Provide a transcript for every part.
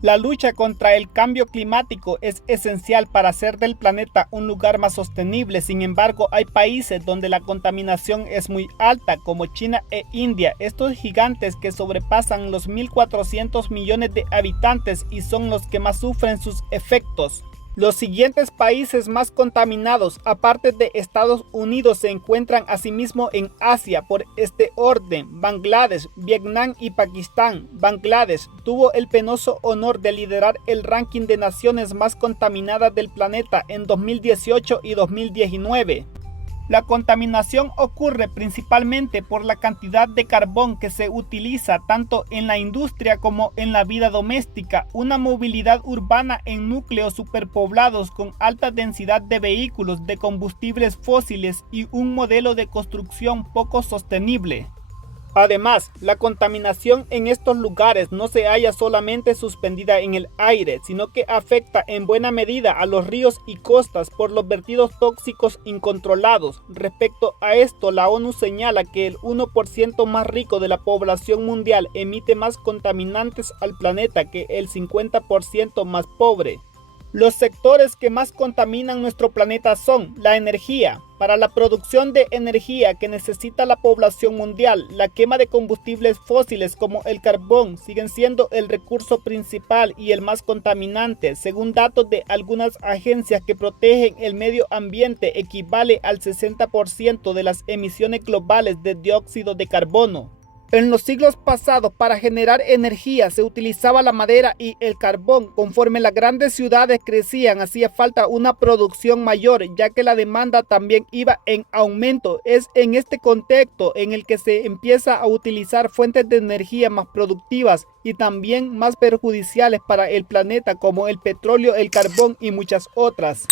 La lucha contra el cambio climático es esencial para hacer del planeta un lugar más sostenible. Sin embargo, hay países donde la contaminación es muy alta, como China e India, estos gigantes que sobrepasan los 1.400 millones de habitantes y son los que más sufren sus efectos. Los siguientes países más contaminados, aparte de Estados Unidos, se encuentran asimismo en Asia por este orden: Bangladesh, Vietnam y Pakistán. Bangladesh tuvo el penoso honor de liderar el ranking de naciones más contaminadas del planeta en 2018 y 2019. La contaminación ocurre principalmente por la cantidad de carbón que se utiliza tanto en la industria como en la vida doméstica, una movilidad urbana en núcleos superpoblados con alta densidad de vehículos de combustibles fósiles y un modelo de construcción poco sostenible. Además, la contaminación en estos lugares no se halla solamente suspendida en el aire, sino que afecta en buena medida a los ríos y costas por los vertidos tóxicos incontrolados. Respecto a esto, la ONU señala que el 1% más rico de la población mundial emite más contaminantes al planeta que el 50% más pobre. Los sectores que más contaminan nuestro planeta son la energía. Para la producción de energía que necesita la población mundial, la quema de combustibles fósiles como el carbón siguen siendo el recurso principal y el más contaminante. Según datos de algunas agencias que protegen el medio ambiente, equivale al 60% de las emisiones globales de dióxido de carbono. En los siglos pasados, para generar energía se utilizaba la madera y el carbón. Conforme las grandes ciudades crecían, hacía falta una producción mayor, ya que la demanda también iba en aumento. Es en este contexto en el que se empieza a utilizar fuentes de energía más productivas y también más perjudiciales para el planeta, como el petróleo, el carbón y muchas otras.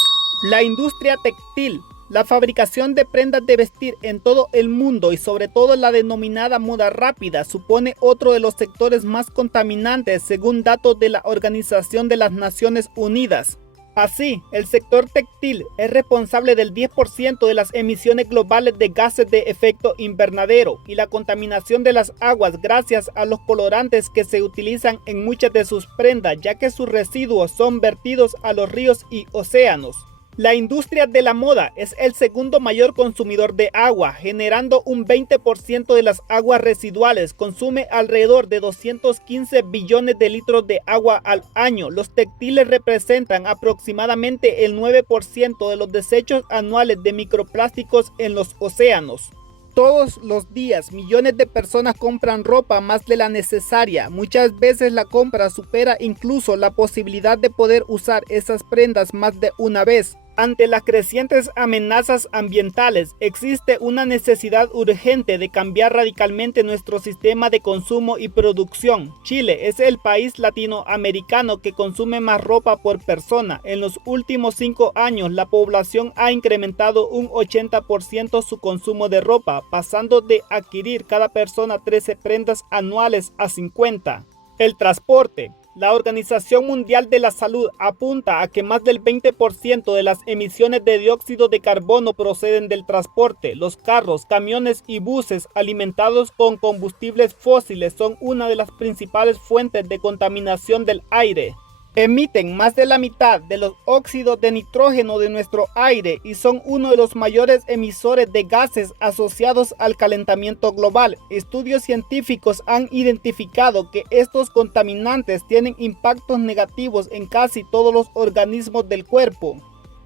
La industria textil. La fabricación de prendas de vestir en todo el mundo y sobre todo la denominada moda rápida supone otro de los sectores más contaminantes según datos de la Organización de las Naciones Unidas. Así, el sector textil es responsable del 10% de las emisiones globales de gases de efecto invernadero y la contaminación de las aguas gracias a los colorantes que se utilizan en muchas de sus prendas, ya que sus residuos son vertidos a los ríos y océanos. La industria de la moda es el segundo mayor consumidor de agua, generando un 20% de las aguas residuales. Consume alrededor de 215 billones de litros de agua al año. Los textiles representan aproximadamente el 9% de los desechos anuales de microplásticos en los océanos. Todos los días millones de personas compran ropa más de la necesaria. Muchas veces la compra supera incluso la posibilidad de poder usar esas prendas más de una vez. Ante las crecientes amenazas ambientales, existe una necesidad urgente de cambiar radicalmente nuestro sistema de consumo y producción. Chile es el país latinoamericano que consume más ropa por persona. En los últimos 5 años, la población ha incrementado un 80% su consumo de ropa, pasando de adquirir cada persona 13 prendas anuales a 50. El transporte. La Organización Mundial de la Salud apunta a que más del 20% de las emisiones de dióxido de carbono proceden del transporte. Los carros, camiones y buses alimentados con combustibles fósiles son una de las principales fuentes de contaminación del aire. Emiten más de la mitad de los óxidos de nitrógeno de nuestro aire y son uno de los mayores emisores de gases asociados al calentamiento global. Estudios científicos han identificado que estos contaminantes tienen impactos negativos en casi todos los organismos del cuerpo.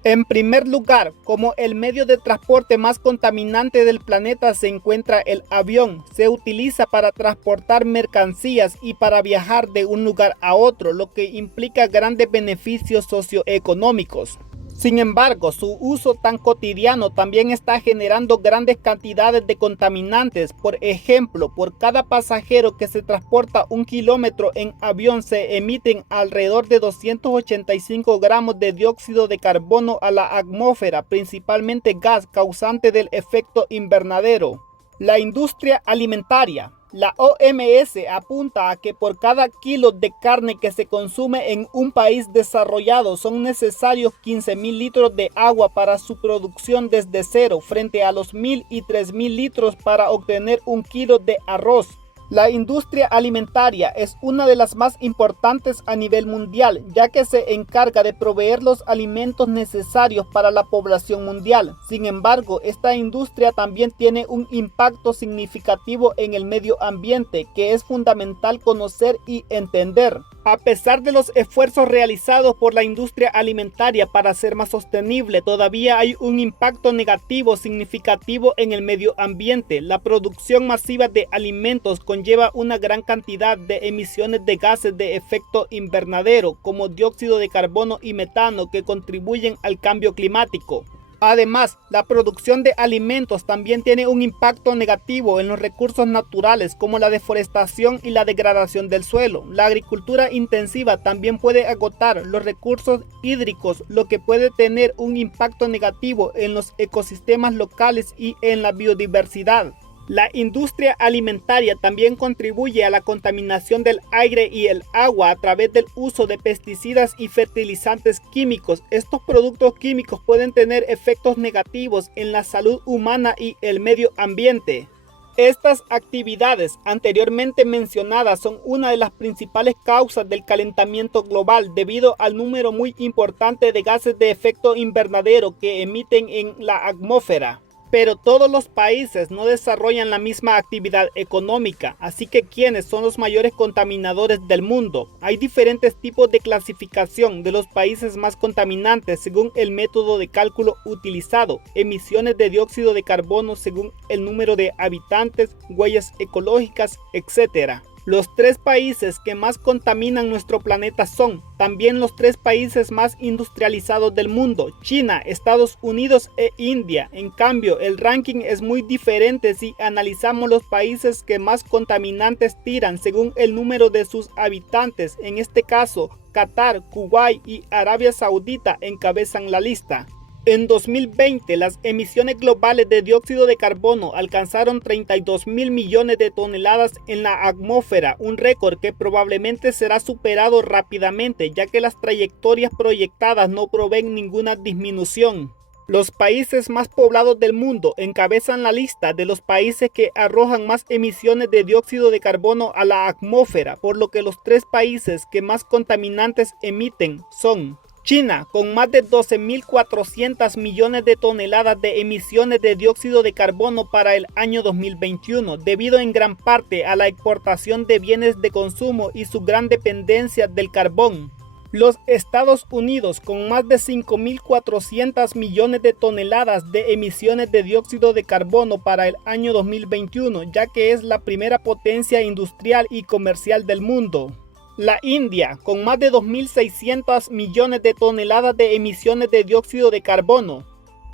En primer lugar, como el medio de transporte más contaminante del planeta se encuentra el avión. Se utiliza para transportar mercancías y para viajar de un lugar a otro, lo que implica grandes beneficios socioeconómicos. Sin embargo, su uso tan cotidiano también está generando grandes cantidades de contaminantes. Por ejemplo, por cada pasajero que se transporta 1 kilómetro en avión se emiten alrededor de 285 gramos de dióxido de carbono a la atmósfera, principalmente gas causante del efecto invernadero. La industria alimentaria. La OMS apunta a que por cada kilo de carne que se consume en un país desarrollado son necesarios 15.000 litros de agua para su producción desde cero, frente a los 1.000 y 3.000 litros para obtener 1 kilo de arroz. La industria alimentaria es una de las más importantes a nivel mundial, ya que se encarga de proveer los alimentos necesarios para la población mundial. Sin embargo, esta industria también tiene un impacto significativo en el medio ambiente, que es fundamental conocer y entender. A pesar de los esfuerzos realizados por la industria alimentaria para ser más sostenible, todavía hay un impacto negativo significativo en el medio ambiente. La producción masiva de alimentos conlleva una gran cantidad de emisiones de gases de efecto invernadero, como dióxido de carbono y metano, que contribuyen al cambio climático. Además, la producción de alimentos también tiene un impacto negativo en los recursos naturales, como la deforestación y la degradación del suelo. La agricultura intensiva también puede agotar los recursos hídricos, lo que puede tener un impacto negativo en los ecosistemas locales y en la biodiversidad. La industria alimentaria también contribuye a la contaminación del aire y el agua a través del uso de pesticidas y fertilizantes químicos. Estos productos químicos pueden tener efectos negativos en la salud humana y el medio ambiente. Estas actividades anteriormente mencionadas son una de las principales causas del calentamiento global debido al número muy importante de gases de efecto invernadero que emiten en la atmósfera. Pero todos los países no desarrollan la misma actividad económica, así que ¿quiénes son los mayores contaminadores del mundo? Hay diferentes tipos de clasificación de los países más contaminantes según el método de cálculo utilizado, emisiones de dióxido de carbono según el número de habitantes, huellas ecológicas, etc. Los 3 países que más contaminan nuestro planeta son también los 3 países más industrializados del mundo: China, Estados Unidos e India. En cambio, el ranking es muy diferente si analizamos los países que más contaminantes tiran según el número de sus habitantes. En este caso, Qatar, Kuwait y Arabia Saudita encabezan la lista. En 2020, las emisiones globales de dióxido de carbono alcanzaron 32.000 millones de toneladas en la atmósfera, un récord que probablemente será superado rápidamente, ya que las trayectorias proyectadas no proveen ninguna disminución. Los países más poblados del mundo encabezan la lista de los países que arrojan más emisiones de dióxido de carbono a la atmósfera, por lo que los 3 países que más contaminantes emiten son China, con más de 12.400 millones de toneladas de emisiones de dióxido de carbono para el año 2021, debido en gran parte a la exportación de bienes de consumo y su gran dependencia del carbón. Los Estados Unidos, con más de 5.400 millones de toneladas de emisiones de dióxido de carbono para el año 2021, ya que es la primera potencia industrial y comercial del mundo. La India, con más de 2.600 millones de toneladas de emisiones de dióxido de carbono.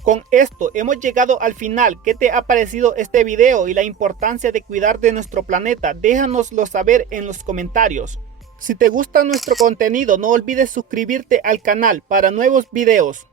Con esto hemos llegado al final. ¿Qué te ha parecido este video y la importancia de cuidar de nuestro planeta? Déjanoslo saber en los comentarios. Si te gusta nuestro contenido, no olvides suscribirte al canal para nuevos videos.